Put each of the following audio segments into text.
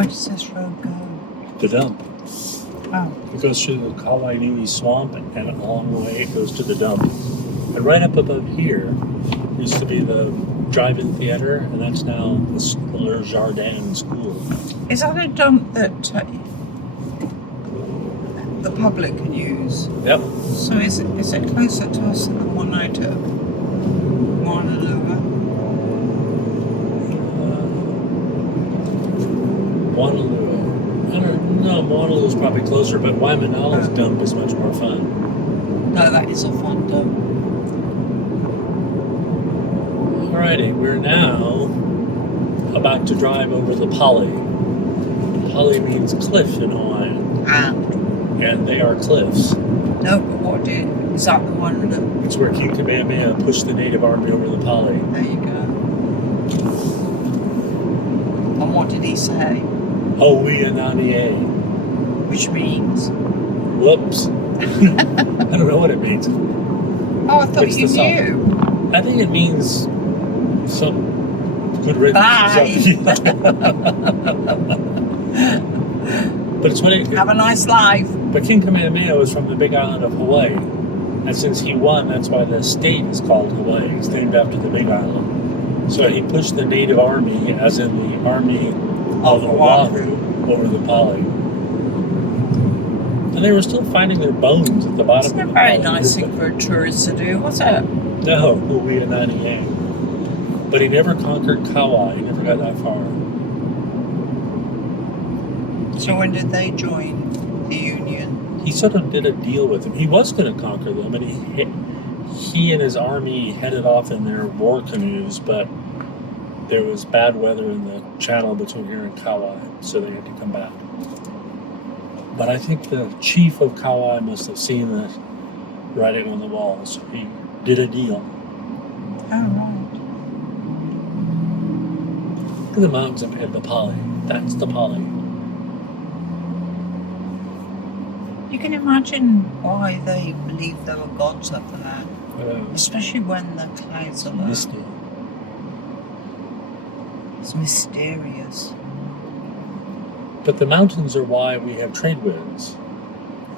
Where does this road go? The dump. Oh. It goes through the Kawainui swamp, and along the way it goes to the dump. And right up above here used to be the drive-in theater, and that's now the Le Jardin School. Is that a dump that the public can use? Yep. So is it closer to us than the one I took? Nuuanu? Windward. I don't know. Nuuanu is probably closer, but Waimanala's dump is much more fun. No, that is a fun dump. Alrighty, we're now about to drive over the Pali. Pali means cliff in Hawaiian. And they are cliffs. No, but is that the one that... It's where King Kamehameha pushed the native army over the Pali. There you go. And what did he say? Hoiananie. Which means? Whoops. I don't know what it means. Oh, I thought you knew. I think it means some good riddance. But it's when it... Have a nice life. But King Kamehameha was from the big island of Hawaii. And since he won, that's why the state is called Hawaii. It's named after the big island. So he pushed the native army, as in the army of Oahu, over the Pali. And they were still finding their bones at the bottom of the Pali. It's a very nice thing for a tourist to do, was it? No, Hoiananie. But he never conquered Kauai. He never got that far. So when did they join the Union? He sort of did a deal with them. He was going to conquer them, and he and his army headed off in their war canoes, but there was bad weather in the channel between here and Kauai, so they had to come back. But I think the chief of Kauai must have seen the writing on the wall, so he did a deal. Oh, right. Look at the mountains up ahead, the Pali. That's the Pali. You can imagine why they believed there were gods up there. Especially when the clouds are low. Misty. It's mysterious. But the mountains are why we have trade winds.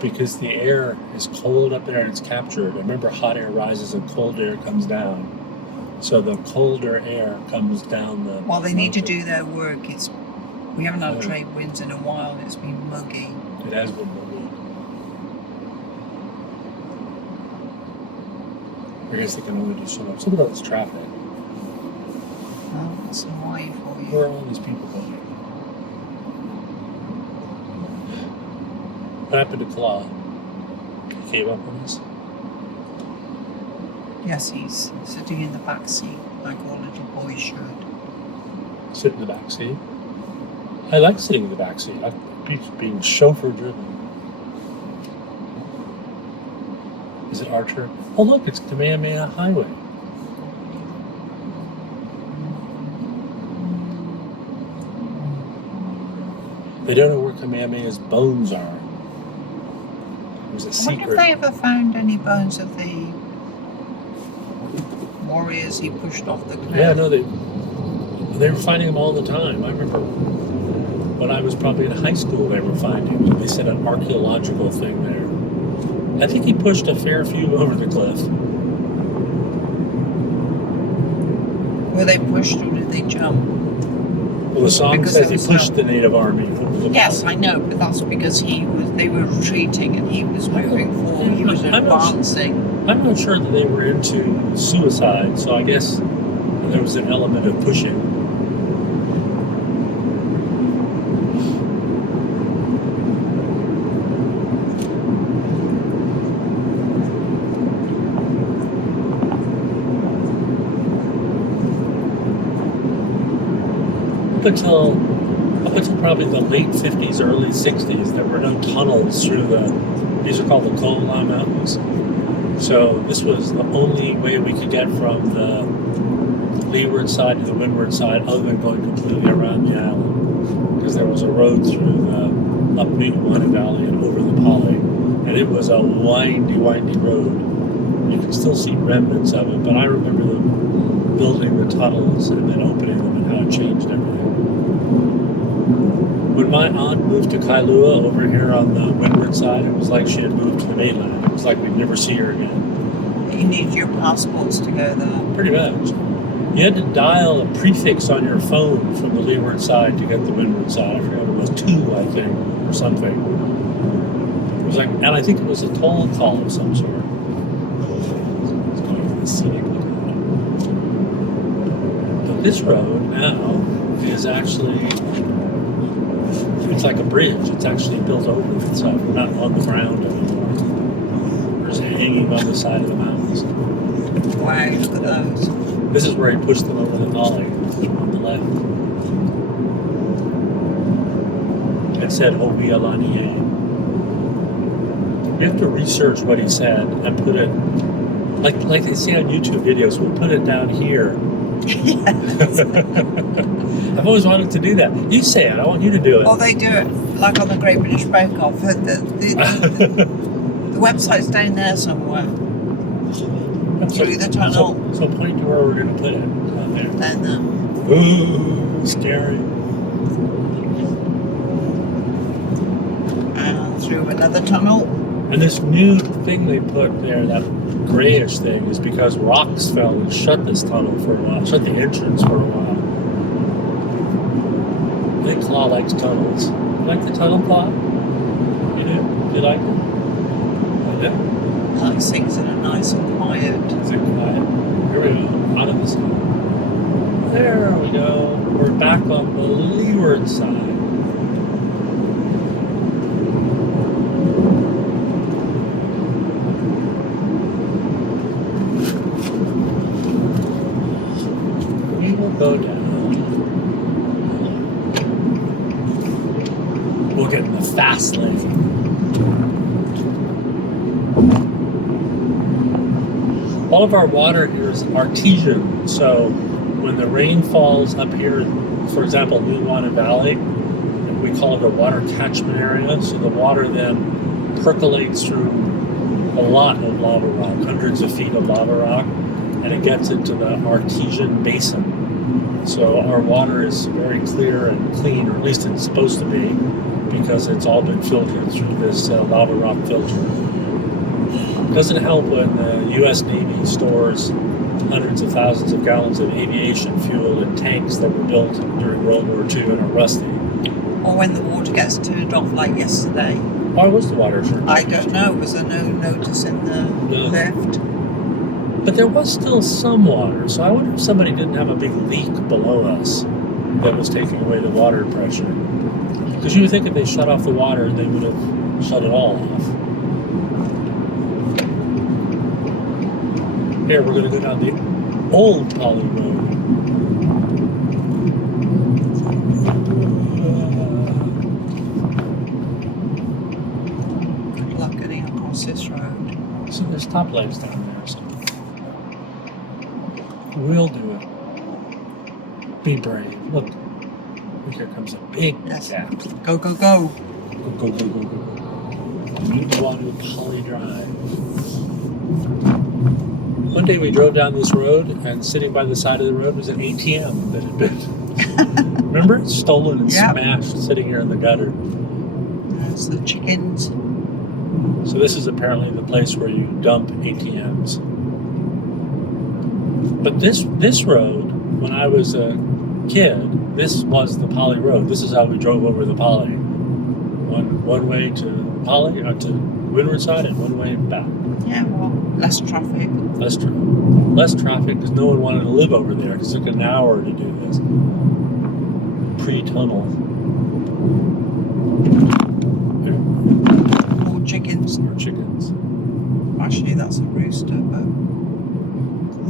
Because the air is cold up there and it's captured. Remember, hot air rises and cold air comes down. So the colder air comes down the Well, they need to do their work. We haven't had trade winds in a while. It's been muggy. It has been muggy. I guess they can only do so much. Look at all this traffic. Well, that's Hawaii for you. Where are all these people going? What happened to Claw? He gave up on this? Yes, he's sitting in the back seat like all little boys should. Sit in the back seat? I like sitting in the back seat. I like being chauffeur driven. Is it Archer? Oh look, it's Kamehameha Highway. They don't know where Kamehameha's bones are. It was a secret. I wonder if they ever found any bones of the warriors he pushed off the cliff. Yeah, no, they were finding them all the time. I remember when I was probably in high school, they were finding them. They said an archaeological thing there. I think he pushed a fair few over the cliff. Were they pushed or did they jump? Well, the song says he pushed the native army over the Yes, Pali. I know, but that's because they were retreating and he was moving forward. He was advancing. I'm not sure that they were into suicide, so I guess there was an element of pushing. Up until probably the late 50s, early 60s, there were no tunnels through these are called the Ko'ola Mountains. So this was the only way we could get from the leeward side to the windward side other than going completely around the island. Because there was a road through the up Nuuanu Valley and over the Pali. And it was a windy, windy road. You can still see remnants of it, but I remember them building the tunnels and then opening them and how it changed everything. When my aunt moved to Kailua over here on the Windward side, it was like she had moved to the mainland. It was like we'd never see her again. You need your passports to go there. Pretty much. You had to dial a prefix on your phone from the leeward side to get the windward side. I forgot it was 2, I think, or something. It was like, and I think it was a toll call of some sort. It's going to the scenic look. But this road now is actually, it's like a bridge. It's actually built over itself. We're not on the ground anymore. We're just hanging on the side of the mountains. Wow, look at those. This is where he pushed them over the Pali on the left. It said Hobialani. You have to research what he said and put it, like they say on YouTube videos, we'll put it down here. Yes. I've always wanted to do that. You say it, I want you to do it. Or they do it like on the Great British Bake Off. The website's down there somewhere. Through the tunnel. So point to where we're going to put it. Down there. Down there. Ooh, scary. And through another tunnel. And this new thing they put there, that grayish thing, is because rocks fell and shut this tunnel for a while, shut the entrance for a while. I think Claw likes tunnels. You like the tunnel, Claw? You do? You like it? I do. Like things that are nice and quiet. Is it quiet? Here we go. Out of the sun. There we go. We're back on the leeward side. We will go down. We'll get in the fast lane. All of our water here is artesian, so when the rain falls up here, for example, Nuuanu Valley, we call it a water catchment area, so the water then percolates through a lot of lava rock, hundreds of feet of lava rock, and it gets into the artesian basin. So our water is very clear and clean, or at least it's supposed to be, because it's all been filtered through this lava rock filter. Doesn't help when the U.S. Navy stores hundreds of thousands of gallons of aviation fuel in tanks that were built during World War II and are rusty. Or when the water gets turned off like yesterday. Why was the water turned off? I don't know. Was there no notice in the lift? But there was still some water, so I wonder if somebody didn't have a big leak below us that was taking away the water pressure. Because you would think if they shut off the water, they would have shut it all off. Here, we're going to go down the old Pali Road. Good luck getting across this road. So there's stoplights down there, so we'll do it. Be brave. Look, here comes a big gap. Go, go, go. Go, go, go, go, go. Nuuanu Pali Drive. One day we drove down this road, and sitting by the side of the road was an ATM that had been, remember? Stolen and smashed, sitting here in the gutter. There's the chickens. So this is apparently the place where you dump ATMs. But this road, when I was a kid, this was the Pali Road. This is how we drove over the Pali. One way to Pali, or to Windward side, and one way back. Yeah, well, less traffic. Less traffic because no one wanted to live over there because it took an hour to do this. Pre-tunnel. More chickens. More chickens. Actually, that's a rooster, but...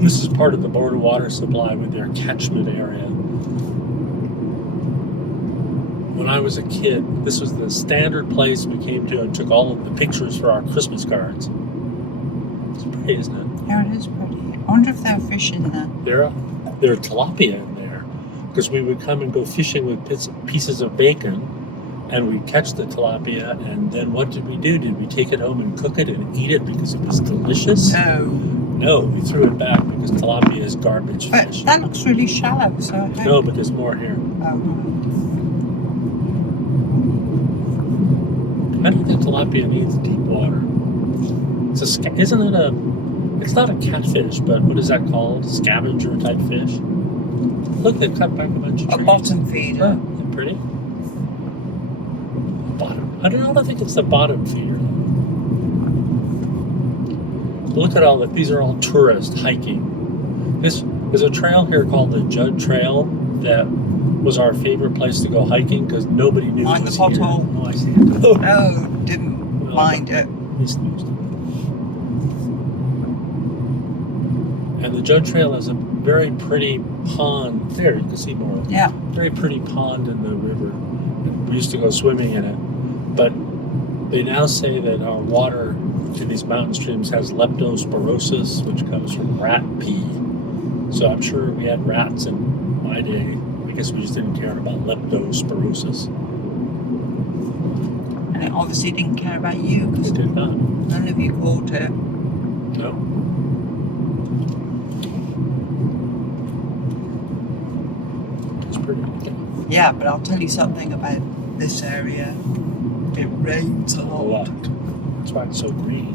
This is part of the border water supply with their catchment area. When I was a kid, this was the standard place we came to and took all of the pictures for our Christmas cards. It's pretty, isn't it? Yeah, it is pretty. I wonder if they're fishing there. There are tilapia in there because we would come and go fishing with pieces of bacon, and we'd catch the tilapia, and then what did we do? Did we take it home and cook it and eat it because it was delicious? No, we threw it back because tilapia is garbage But fish. that looks really shallow, so... No, but there's more here. Oh, I don't think tilapia needs deep water. Isn't it a... It's not a catfish, but what is that called? Scavenger type fish? Look, they cut back a bunch of trees. A bottom feeder. Oh, isn't it pretty? Bottom. I don't think it's the bottom feeder. Look at all that. These are all tourists hiking. There's a trail here called the Judd Trail that was our favorite place to go hiking because nobody knew Mind it was the pothole. here. Oh, I see it. Oh, didn't mind it. And the Judd Trail has a very pretty pond. There, you can see more. Yeah. Very pretty pond in the river. We used to go swimming in it. But they now say that our water in these mountain streams has leptospirosis, which comes from rat pee. So I'm sure we had rats in my day. I guess we just didn't care about leptospirosis. And it obviously didn't care about you because It did not. none of you caught it. No. It's pretty. Yeah, but I'll tell you something about this area. It rains a A lot. lot. That's why it's so green.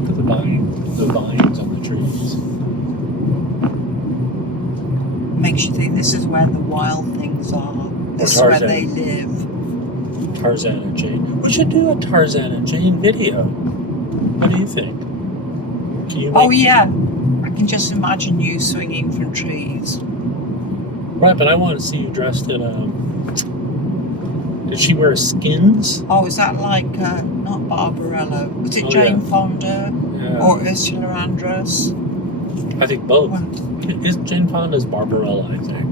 Look at the vines on the trees. Makes you think this is where the wild things are. This is where Tarzan. they live. Tarzan and Jane. We should do a Tarzan and Jane video. What do you think? Can you make... Oh yeah, I can just imagine you swinging from trees. Right, but I want to see you dressed in a... Did she wear skins? Oh, is that like, not Barbarella, was it Oh, Jane yeah. Fonda Yeah. or Ursula Andress? I think both. What? Is Jane Fonda's Barbarella, I think.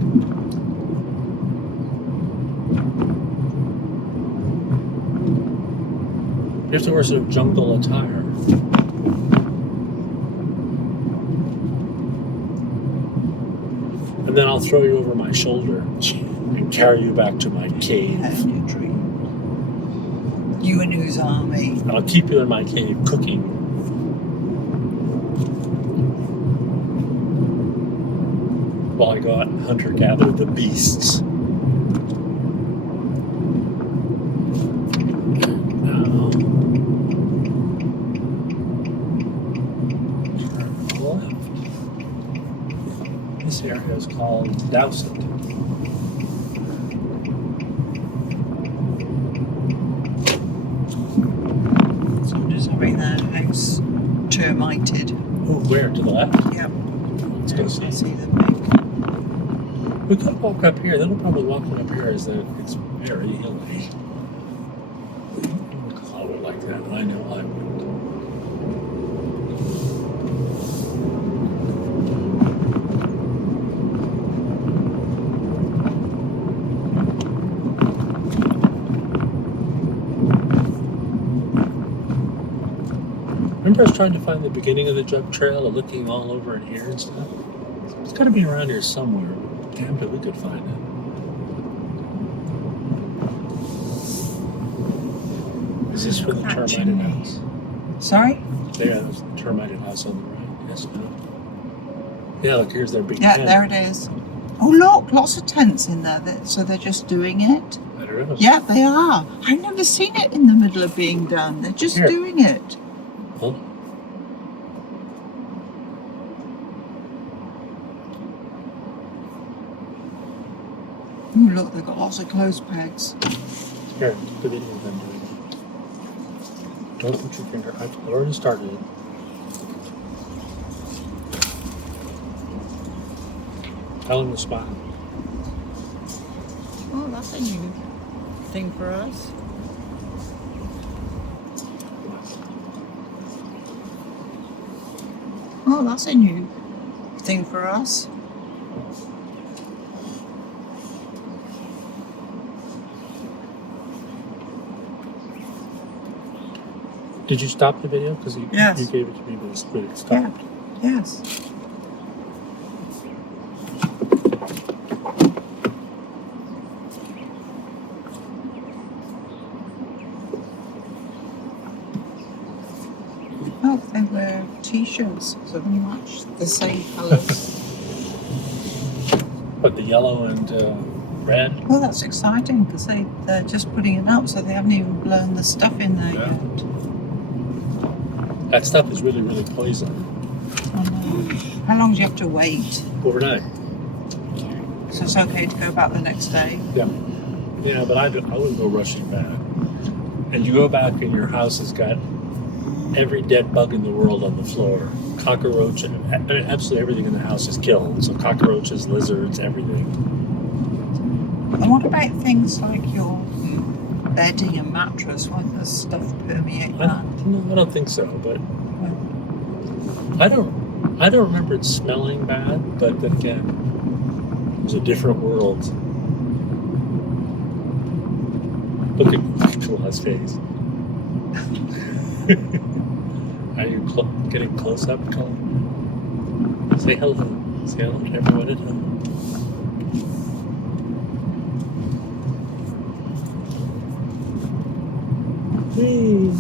You have to wear sort of jungle attire. And then I'll throw you over my shoulder and carry you back to my cave. And your dream. You and whose army? And I'll keep you in my cave cooking. While I go out and hunter-gather the beasts. Now, turn left. This area is called Dowsett. Somebody's having their house termited. Oh, where? To the left? Yep. Let's go see. I see the big. We could walk up here. The only problem with walking up here is that it's very hilly. I would like that. I know I would. Remember I was trying to find the beginning of the Judd Trail and looking all over in here and stuff? It's got to be around here somewhere. Damn it, we could find it. Is this for the termited house? Sorry? There, there's the termited house on the right. Yes, no. Yeah, look, here's their big Yeah, tent. there it is. Oh look, lots of tents in there. So they're just doing it? I don't know. Yeah, they are. I've never seen it in the middle of being done. They're just Here. doing it. Huh? Oh look, they've got lots of clothes pegs. Here, the video of them doing it. Don't put your finger. I've already started it. Tell him to smile. Oh, that's a new thing for us. Oh, that's a new thing for us. Did you stop the video? Because you Yes. gave it to me, but it Yeah. stopped. Yes. Oh, they wear t-shirts, so they match the same colours. But the yellow and red. Well, that's exciting because they're just putting it up, so they haven't even blown the stuff in there Yeah. yet. That stuff is really, really poison. Oh, no. How long do you have to wait? Overnight. So it's okay to go back the next day? Yeah. Yeah, but I wouldn't go rushing back. And you go back and your house has got every dead bug in the world on the floor. Cockroach, absolutely everything in the house is killed. So cockroaches, lizards, everything. And what about things like your bedding and mattress? Won't the stuff permeate that? I don't think so, but I don't remember it smelling bad, but then again, it was a different world. Look at Claw's face. Are you getting close up, Claw? Say hello. Say hello to everyone at home. Whee!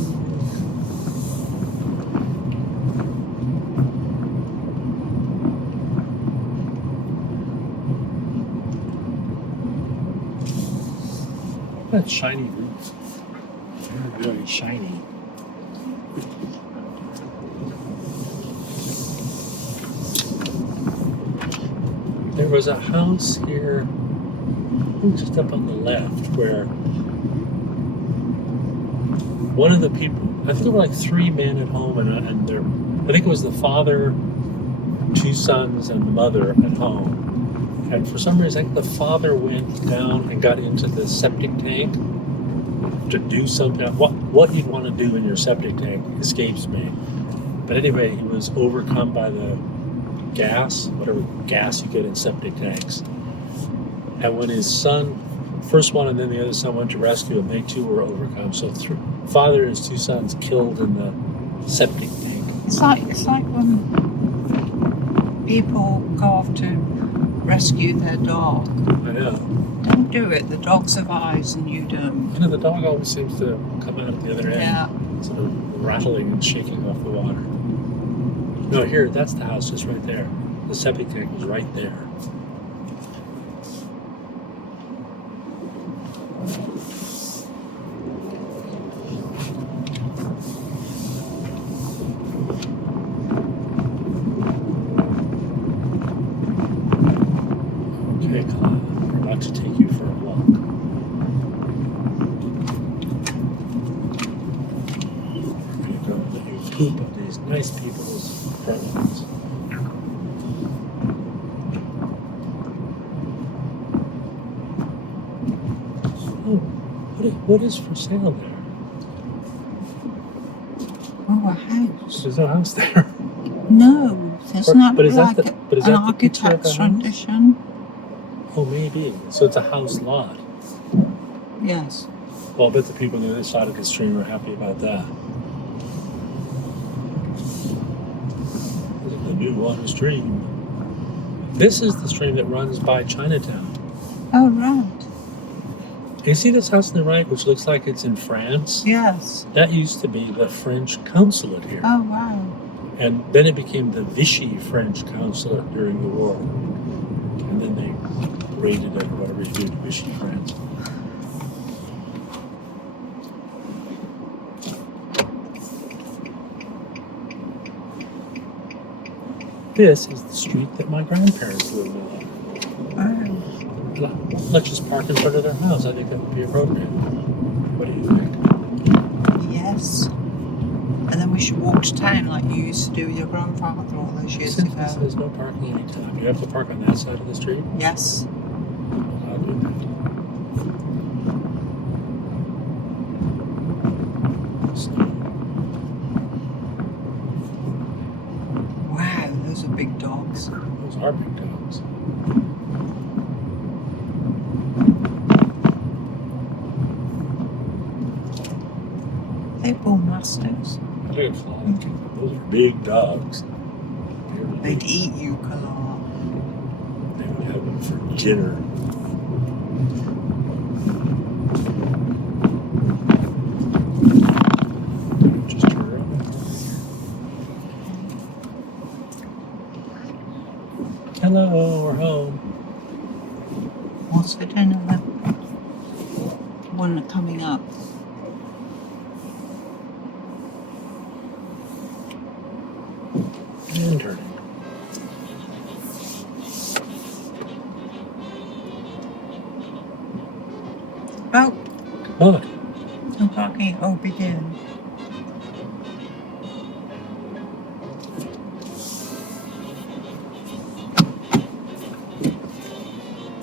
That shiny roof. Very, very shiny. There was a house here, just up on the left, where one of the people, I think there were like 3 men at home, and I think it was the father, 2 sons, and the mother at home. And for some reason, I think the father went down and got into the septic tank to do something. What he'd want to do in your septic tank escapes me. But anyway, he was overcome by the gas, whatever gas you get in septic tanks. And when his son, first one and then the other son went to rescue him, they too were overcome. So father and his 2 sons killed in the septic tank. It's like when people go off to rescue their dog. I know. Don't do it. The dog survives and you don't. I know, the dog always seems to come out at the other end. Yeah. Sort of rattling and shaking off the water. No, here, that's the house just right there. The septic tank was right there. Okay, Clyde, we're about to take you for a walk. We're going to go let you poop on these nice people's apartments. Oh, what is for sale there? Oh, a house. There's no house there. No, there's not But is like that the an picture of the architect's house? rendition. Oh, maybe. So it's a house lot. Yes. Well, I bet the people on the other side of the stream are happy about that. This is the Nuuanu stream. This is the stream that runs by Chinatown. Oh, right. You see this house on the right, which looks like it's in France? Yes. That used to be the French consulate here. Oh, wow. And then it became the Vichy French consulate during the war. And then they raided it, or whatever you do to Vichy France. This is the street that my grandparents lived on. Oh. Let's just park in front of their house. I think that would be appropriate. What do you think? Yes. And then we should walk to town like you used to do with your grandfather all those years Since ago. this says no parking anytime, you have to park on that side of the street? Yes. I'll do that. Snow. Wow, those are big dogs. Those are big dogs. They're bull mastiffs. Those are big dogs. They'd eat you, Kalar. They would have them for dinner. Just turn around. Hello, we're home. Or sitting in the one coming up. And turning. Oh, What? no parking. Oh, begin.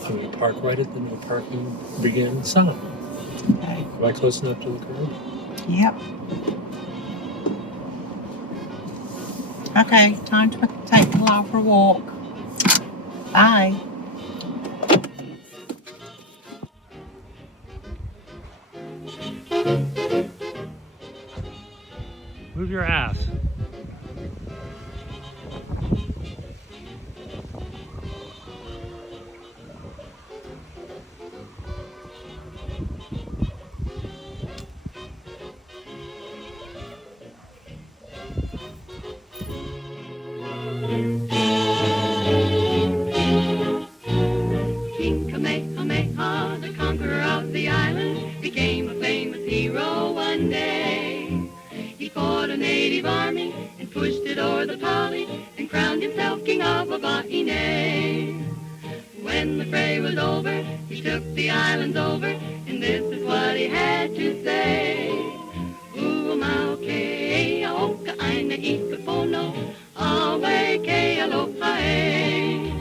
I'm going to park right at the no parking begin sign. Okay. Am I close enough to the curb? Yep. Okay, time to take the love for a walk. Bye. Move your ass. King Kamehameha, the conqueror of the island, became a famous hero one day. He fought a native army and pushed it o'er the Pali and crowned himself king of Hawaii. When the fray was over, he took the islands over, and this is what he had to say. Uamau aoka aina ikapono, awe ke aloha e.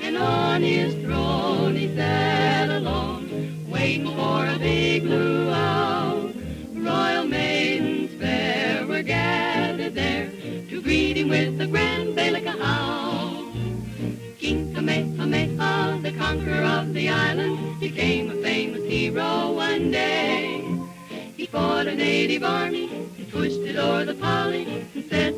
And on his throne he sat alone, waiting for a big luau. Royal maidens fair were gathered there to greet him with a grand belika-how. King Kamehameha, the conqueror of the island, became a famous hero one day. He fought a native army and pushed it o'er the Pali and set